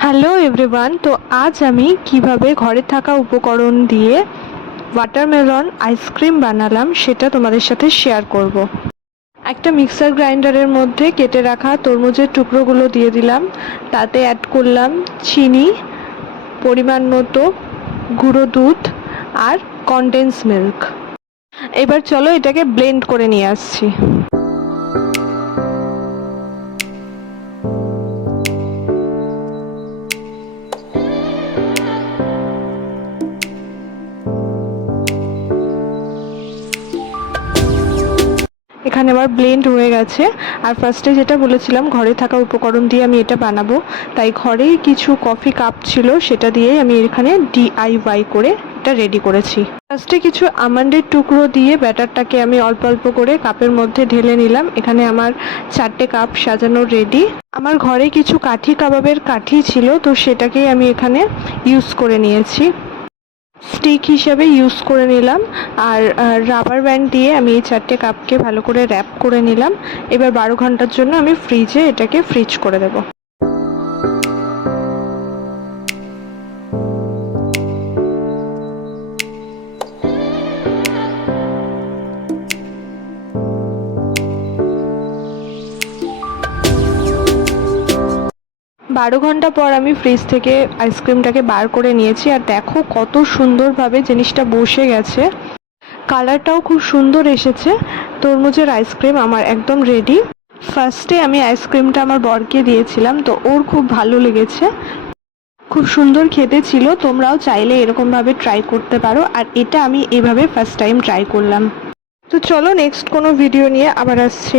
Hello everyone তো আজ আমি কীভাবে ঘরে থাকা উপকরণ দিয়ে ওয়াটারমেলন আইসক্রিম বানালাম সেটা তোমাদের সাথে শেয়ার করব। একটা মিক্সার গ্রাইন্ডারের মধ্যে কেটে রাখা তরমুজের টুকরোগুলো দিয়ে দিলাম। তাতে অ্যাড করলাম চিনি, পরিমাণ মতো গুঁড়ো দুধ আর কনডেন্স মিল্ক এবার চলো এটাকে ব্লেন্ড করে নিয়ে আসছি। এখানে আবার ব্লেন্ড হয়ে গেছে। আর ফার্স্টে যেটা বলেছিলাম, ঘরে থাকা উপকরণ দিয়ে আমি এটা বানাবো। তাই ঘরেই কিছু কফি কাপ ছিল, সেটা দিয়েই আমি এখানে ডিআইওয়াই করে এটা রেডি করেছি। ফার্স্টে কিছু আমন্ডের টুকরো দিয়ে ব্যাটারটাকে আমি অল্প অল্প করে কাপের মধ্যে ঢেলে নিলাম। এখানে আমার চারটে কাপ সাজানো রেডি আমার ঘরে কিছু কাঠি কাবাবের কাঠি ছিল, তো সেটাকেই আমি এখানে ইউজ করে নিয়েছি। স্টিক হিসাবে ইউজ করে নিলাম। আর রাবার ব্যান্ড দিয়ে আমি এই চারটে কাপকে ভালো করে র্যাপ করে নিলাম। এবার বারো ঘণ্টার জন্য আমি ফ্রিজে এটাকে ফ্রিজ করে দেব। বারো ঘণ্টা পর আমি ফ্রিজ থেকে আইসক্রিমটাকে বার করে নিয়েছি আর দেখো কত সুন্দরভাবে জিনিসটা বসে গেছে। কালারটাও খুব সুন্দর এসেছে। তরমুজের আইসক্রিম আমার একদম রেডি ফার্স্টে আমি আইসক্রিমটা আমার বরকে দিয়েছিলাম, তো ওর খুব ভালো লেগেছে। খুব সুন্দর খেতে ছিল, তোমরাও চাইলে এরকমভাবে ট্রাই করতে পারো। আর এটা আমি এভাবে ফার্স্ট টাইম ট্রাই করলাম। তো চলো নেক্সট কোনো ভিডিও নিয়ে আবার আসছি।